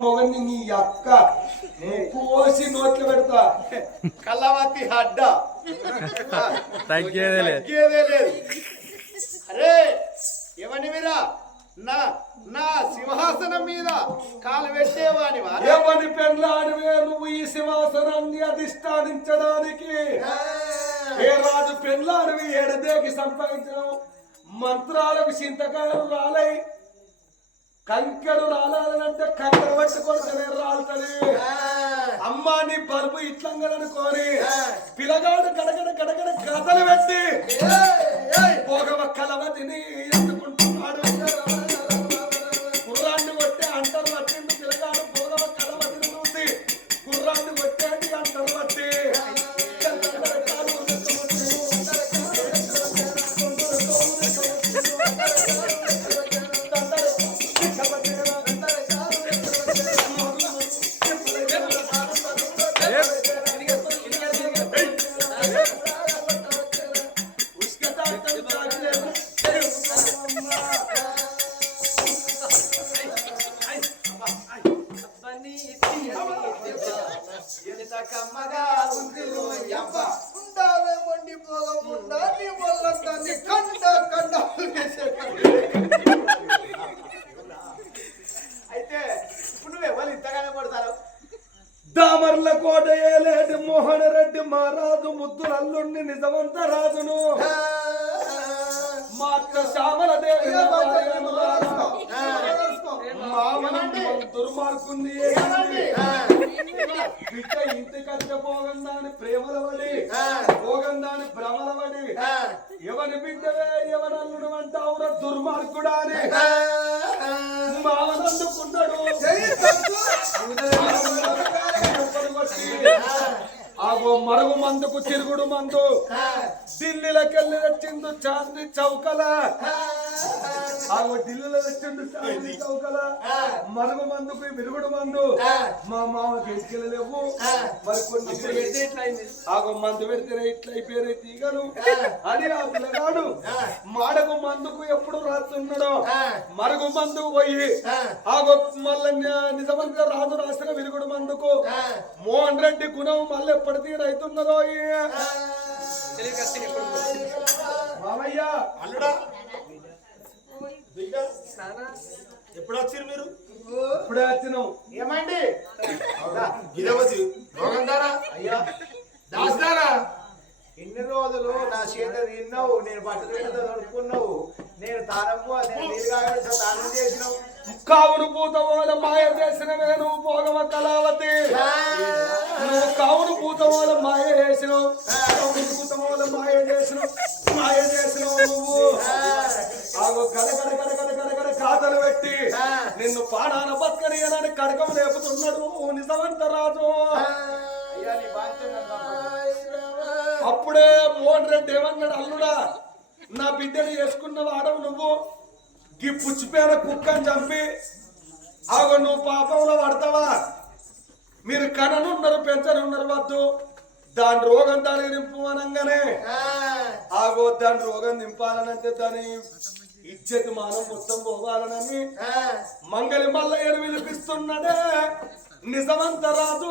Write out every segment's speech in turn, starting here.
మొగని నీ అక్క. పోసి నోట్లు పెడతా. కళ్ళవతి అడ్డ తగ్గేదే లేదు. అరే ఎవని మీరా నా నా సింహాసనం మీద కాలు పెట్టేవాని ఎవరి పెళ్ళాడివే నువ్వు ఈ సింహాసనాన్ని అధిష్టానించడానికి? ఏ రాజు పెళ్ళాడివి ఎడదేకి సంపాదించడం? మంత్రాలకు చింతకాయలు రాలై. కంకెడు రాలాలంటే కంకెడు పట్టుకొని రాలుతుంది అమ్మా నీ బల్బు ఇట్లంగలనుకోని పిల్లగాడు గడగడ గడగడ కథలు పెట్టి పోగవ కలవతిని. ఎత్తుకుంటున్నాడు ఎంత కమ్మగా ఉంది రోయవ్వ. ఉండావే మొండి కండ కండ అయితే ఇప్పుడు నువ్వు ఎవరు ఇంతగానే కొడతారు? దామర్ల కోట ఏలేటి మోహన రెడ్డి మహారాజు ముద్దుల అల్లుండి నిజమంత రాజును. మా అక్క శ్యామల దేవి దుర్మార్గుంది బిడ్డ ఇంటికంటే పోగందాని ప్రేమల పడి పోగందాని భ్రమల పడి ఎవరి బిడ్డవే ఎవరల్లుడు అంటావురా దుర్మార్గుడా అని ఆగో మరుగు మందుకు తిరుగుడు మందు. ఢిల్లీలకెళ్ళి తెచ్చిండు చాంది చౌకల. ఆగో ఢిల్లీలో తెచ్చిండు చాంది చౌకల. మరుగు మందుకు విరుగుడు మందు. మా మామకి ఎత్తుకెళ్ళలేవు మరి కొన్ని ఆగో మందు పెడితేనే ఇట్లా అయిపోయారు తీగలు అని ఆ పిల్లగాడు మాడగు మందుకు ఎప్పుడు రాస్తున్నాడో మరుగు మందుకు పోయి. ఆగో మళ్ళీ నిజమంగా రాజు రాసిన విరుగుడు మందుకు. రెడ్డి గుణం మళ్ళీ ఎప్పటి తీరు అవుతున్నదో ఈ. మామయ్య. అల్లుడా. ఎప్పుడు వచ్చారు మీరు? ఇప్పుడే వచ్చినావు ఏమండి? గిరవతి రోగందారా అయ్యా. దాస్తారా ఇన్ని రోజులు నా చేత తిన్నావు నేను బట్టలు దొరుకున్నావు నేను తానము నేను నీళ్ళు కాగడితో తానం చేసినావు. కావును పూతమోల మాయ చేసినవే నువ్వు పోగమ కళావతి. నువ్వు కావును పూతమోల మాయ చేసినావు. పూతమోల మాయ చేసినావు. మాయ చేసినావు నువ్వు. ఆగో గడ గడ గడ గడ గడ గడ ఖాతలు పెట్టి నిన్ను పాడాన బతకనియనని కడకం లేపుతున్నాడు నిజమంత రాజు. అయ్యా నీ బాధ్యత అప్పుడే మోహన్ రెడ్డి ఏమన్నాడు? అల్లుడా నా బిడ్డను చేసుకున్న వాడవు నువ్వు. గీ పుచ్చిపోయిన కుక్కని చంపి ఆగో నువ్వు పాపంలో పడతావా? మీరు కననున్నారు పెంచనున్నారు వద్దు. దాని రోగం దానికి నింపు అనగానే. ఆగో దాని రోగం నింపాలనంటే దాని ఇచ్చేది మానం మొత్తం పోవాలనని మంగళి మల్లయ్యను పిలిపిస్తున్నాడే నిజమంత రాజు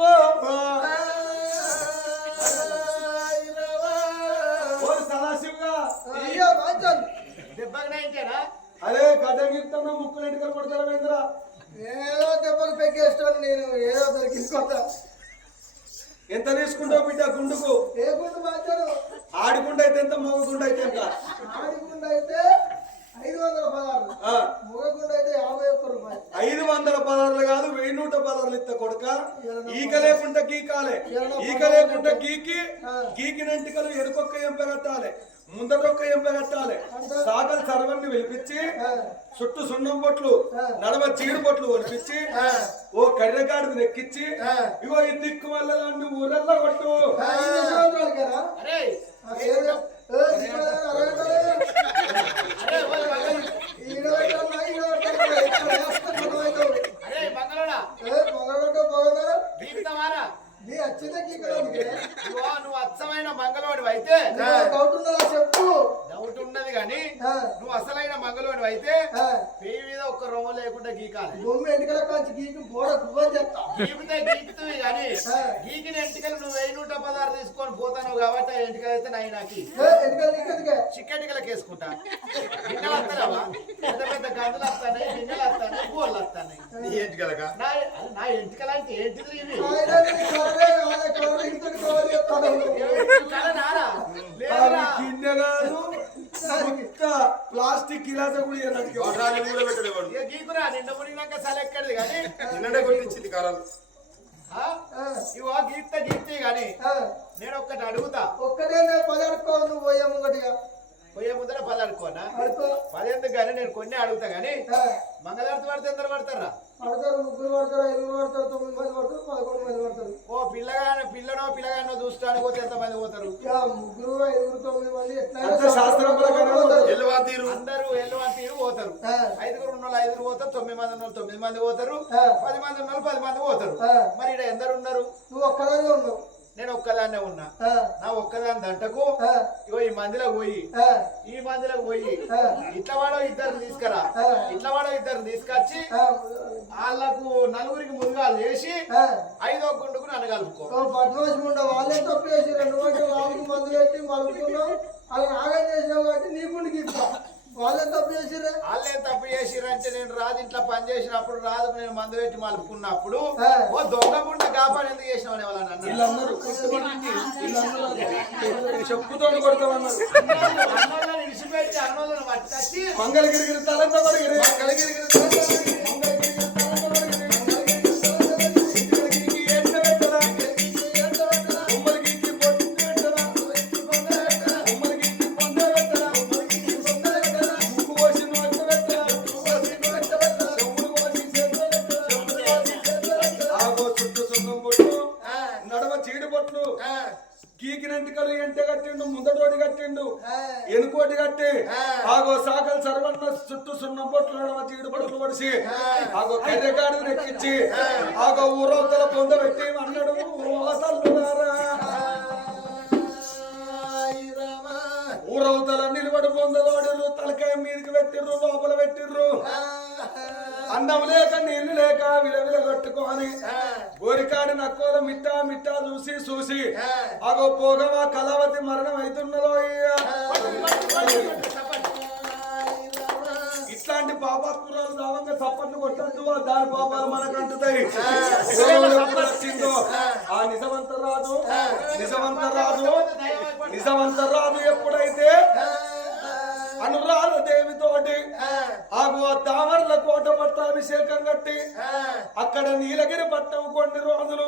అరే గడ్డ గీర్తన ముక్కులు ఎంటికలు కొడతారా వేంద్ర. ఏదో దెబ్బకి పెగ్గేస్తాను నేను ఏదో దొరికించుకోతా ఎంత తీసుకుంటావు బిడ్డ గుండుకు? ఏ గుండు బాధ్యత ఆడిగుండ అయితే ఎంత మగ గుండ అయితే ఎంత ఆడిగుండ అయితే ఐదు వందల పదార్లు ఆ, మూగగుండ అయితే యాభై ఒక్క రూపాయలు ఐదు వందల పదార్లు కాదు వెయ్యి నూట పదార్లు ఇస్తా కొడుక ఈక లేకుండా గీకాలే. ఈక లేకుండా గీకి గీకినంటికలు ఎడుకొక్క ఎంప కట్టాలి ముందటొక్క ఎంప కట్టాలి సాగలు సర్వన్ని పిలిపించి చుట్టూ సున్నం బొట్లు నడమ చీడు బొట్లు ఒలిపించి ఓ కర్రెగాడిది నెక్కించి ఇగో ఈ దిక్కు వల్ల ఊరల్లా కొట్టు ఐదు సంవత్సరాలు కదా అరే ఆ ఏదో ఏ దిక్కుమాలిన అరగంటలే. అరే వాళ్ళు మంగళ ఈడ పెట్టాలా, ఈడ పెట్టాలా, ఇక్కడ వేస్తాను అర్థమవుతావు. అరే మంగళోడా ఏ మొదలుపెట్టు బాగున్నారా దీప్తమారా నీ. నువ్వు అచ్చమైన మంగళవాడివి అయితే చెప్పు డౌట్ ఉన్నది కానీ నువ్వు అసలైన మంగళవాడివి అయితే. పేరు మీద ఒక్క రొమ్మ లేకుండా గీకాలి భూమి ఎంటికల వచ్చి గీకి బోడ గువ్వ చెప్తా గీపితే గీకుతుంది కానీ. గీకిన ఎంటికలు నువ్వు వెయ్యి నూట పదహారు తీసుకొని పోతాను కాబట్టి ఆ ఎంటికలు అయితే నాయి నాకు ఎందుకంటే నీకెందుకే చికెటికలకు వేసుకుంటా గిన్నెలు వస్తావా పెద్ద పెద్ద గందులు వస్తాయి గిన్నెలు వస్తాయి గోళ్ళు వస్తాయి నీ ఎంటికలు అంటే ఏంటిది ఇవి ఆయన ప్లాస్టిక్ గిలాస కూడా కూడా పెట్టడేవాడు ఇక గీకురా మునిగినాక ఎక్కడిది కానీ? నిన్ననే కొట్టించింది కారాలు. ఆ? ఆ, ఇవో గీత గీతే కానీ ఆ, నేను ఒక్కటి అడుగుతా. ఒక్కటే పది అడుక్కో నువ్వు పోయే ముంగటిగా. పోయే ముందర పది అడుకోనా అడుకో పదెందుకు కానీ నేను కొన్ని అడుగుతా కానీ ఆ, మంగళారతి పడితే ఎందరు పడతారా పడతారు ముగ్గురు పడతారు ఐదుగురు పడతారు తొమ్మిది మంది పడతారు పదకొండు మంది పడతారు. ఓ పిల్లగానో పిల్లనో పిల్లగానో చూస్తానికి పోతే ఎంతమంది పోతారు? ఇక ముగ్గురు ఐదుగురు తొమ్మిది మంది శాస్త్రం ప్రకారం పోతారు. ఎల్లువా తీరు అందరూ ఎల్లు అని తీరు పోతారు ఐదుగురు ఉన్న వాళ్ళు ఐదుగురు పోతారు తొమ్మిది మంది ఉన్న తొమ్మిది మంది పోతారు. పది మంది ఉన్న వాళ్ళు పది మంది పోతారు. మరి ఇక్కడ ఎందరు ఉన్నారు? నువ్వు ఒక్కదానే ఉన్నావు. నేను ఒక్కదాన్నే ఉన్నా. నా ఒక్కదాని దంటకు ఇగో ఈ మందిలో పోయి ఈ మందిలో పోయి. ఇట్లా వాడో ఇద్దరు తీసుకురా. ఇట్లా వాడో ఇద్దరు తీసుకొచ్చి వాళ్ళకు నలుగురికి ముందుగా లేచి. ఐదో గుండుకు నన్ను కలుపుకో ఓ బద్మాషి ఉండ వాళ్ళే తప్పు చేసి రెండు వంటి వాళ్ళకి మందులు పెట్టి మలుపుకున్నావు అలా నాగం చేసినావు కాబట్టి నీ గుండికి వాళ్ళే తప్పు చేసిరే వాళ్ళే తప్పు చేసిరంటే నేను రాజు ఇంట్లో పని చేసినప్పుడు రాజుకు నేను మందు పెట్టి మలుపుకున్నప్పుడు ఆ. ఓ దొంగ గుండ కాపాడు ఎందుకు చేసినావు అని వాళ్ళని అన్నారు చెప్పుతో కొడతామన్నారు. విడిచిపెట్టి అన్నోళ్ళని మంగళగిరి మంగళగిరి బొట్లు గీకినంటికలు ఎంట కట్టిండు ముందటోటి కట్టిండు. ఎనుకోటి కట్టి. ఆగో సాకలు సర్వన్న చుట్టూ సున్నం బొట్లు నడమ చీడి బొట్లు పడిసి ఆగో కర్రెగాడు నెక్కించి. ఆగో ఊరవతల పొంద పెట్టి అన్నాడు "ఓ తల్లులారా ఊరవతల నిలబడి పొందదోడిర్రు తలకాయ మీదకి పెట్టిర్రు లోపల పెట్టిర్రు. అన్నం లేక నీళ్ళు లేక విలవిల కట్టుకొని గోరికాడి నక్కోల మిట్టా మిట్టా చూసి చూసి అగో పోగమా కళావతి మరణం అవుతున్నదో అయ్యా. ఇట్లాంటి పాపాత్మురాలు దావంగా చప్పట్లు కొట్టద్దు దాని పాపాలు మనకు అంటుతాయి వచ్చిందో ఆ. నిజమంత రాదు నిజమంత రాదు నిజమంత రాదు ఎప్పుడైతే అనురాధ దేవితోటి ఆగు ఆ దామర్ల కోట పట్టాభిషేకం కట్టి అక్కడ నీలగిరి పట్టం కొన్ని రోజులు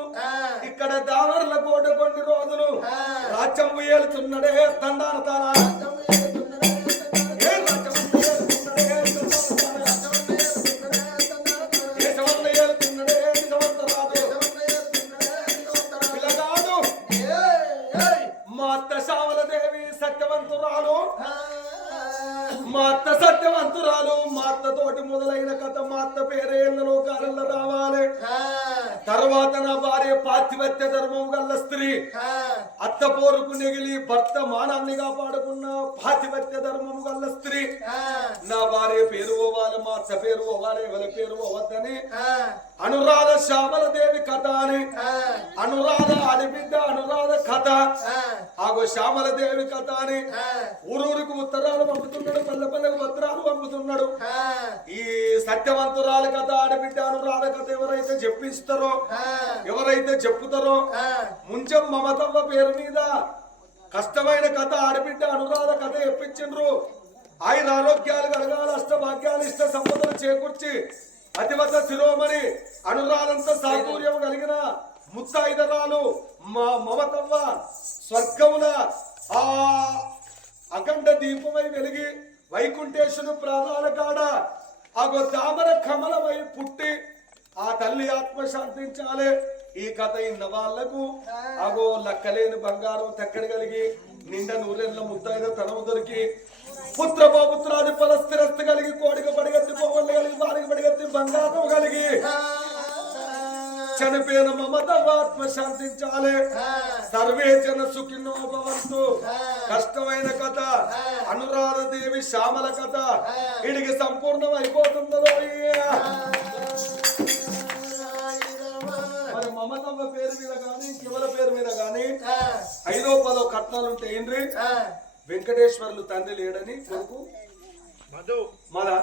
ఇక్కడ దామర్ల కోట కొన్ని రోజులు. రాజ్యం ఏలుతున్నడే తండాన తానా అత్త సత్యవంతురాలు మా అత్త తోటి మొదలైన కథ మా అత్త పేరే ఎన్నో కాలంలో రావాలి. తర్వాత నా భార్య పాతివత్య ధర్మం గల్ల స్త్రీ. అత్త పోరుకు నెగిలి భర్త మానాన్ని కాపాడుకున్న పాతివత్య ధర్మం గల్ల స్త్రీ. నా భార్య పేరు పోవాలి మా అత్త పేరు పోవాలి ఎవరి పేరు పోవద్దని. అనురాధ శ్యామల దేవి కథ అని. అనురాధ అడిబిడ్డ అనురాధ కథ. ఆగో శ్యామల దేవి కథ అని. ఊరూరికి ఉత్తరాలు పంపుతున్నాడు పల్లె పల్లెకు పంపుతున్నాడు ఈ సత్యవంతురాలు కథ ఆడబిడ్డ అనురాధ కథ ఎవరైతే చెప్పిస్తారో ఎవరైతే చెప్పుతారో ముంచెం మమతవ్వ పేరు మీద కష్టమైన కథ ఆడబిడ్డ అనురాధ కథ చెప్పించిండ్రు. ఆయన ఆరోగ్యాలు కలగాలి అష్టభాగ్యాలు ఇష్ట సంపదలు చేకూర్చి అతివత శిరోమణి అనురాధంత సాతుర్యం కలిగిన ముత్తైదరాలు మా మమతవ్వ స్వర్గముల ఆ అఖండ దీపమై వెలిగి వైకుంఠేశ్వరు ప్రాణాల కాడ ఆగో తామర కమలమై పుట్టి ఆ తల్లి ఆత్మ శాంతించాలి ఈ కథ ఇన్న వాళ్ళకు అగో లక్కలేని బంగారం తక్కడ కలిగి నిండా నూరెళ్ళ ముద్దైన తనము దొరికి పుత్ర పౌత్రాది పరస్థిరస్థ కలిగి కోడికి పడిగత్తి పోవళ్ళు కలిగి వారికి పడిగత్తి బంగారం కలిగి. చనిపోయిన మమతాత్మ శాంతించాలి. సర్వే జన సుఖినో భవంతు. కష్టమైన కథ. అనురాధదేవి శ్యామల కథ. ఇడికి సంపూర్ణం అయిపోతుందో మరి మమతమ్మ పేరు మీద కానీ శివల పేరు మీద కానీ ఐరోపాలో కట్నాలు ఉంటే ఏంటి వెంకటేశ్వర్లు తండ్రి లేడని కొడుకు? మరా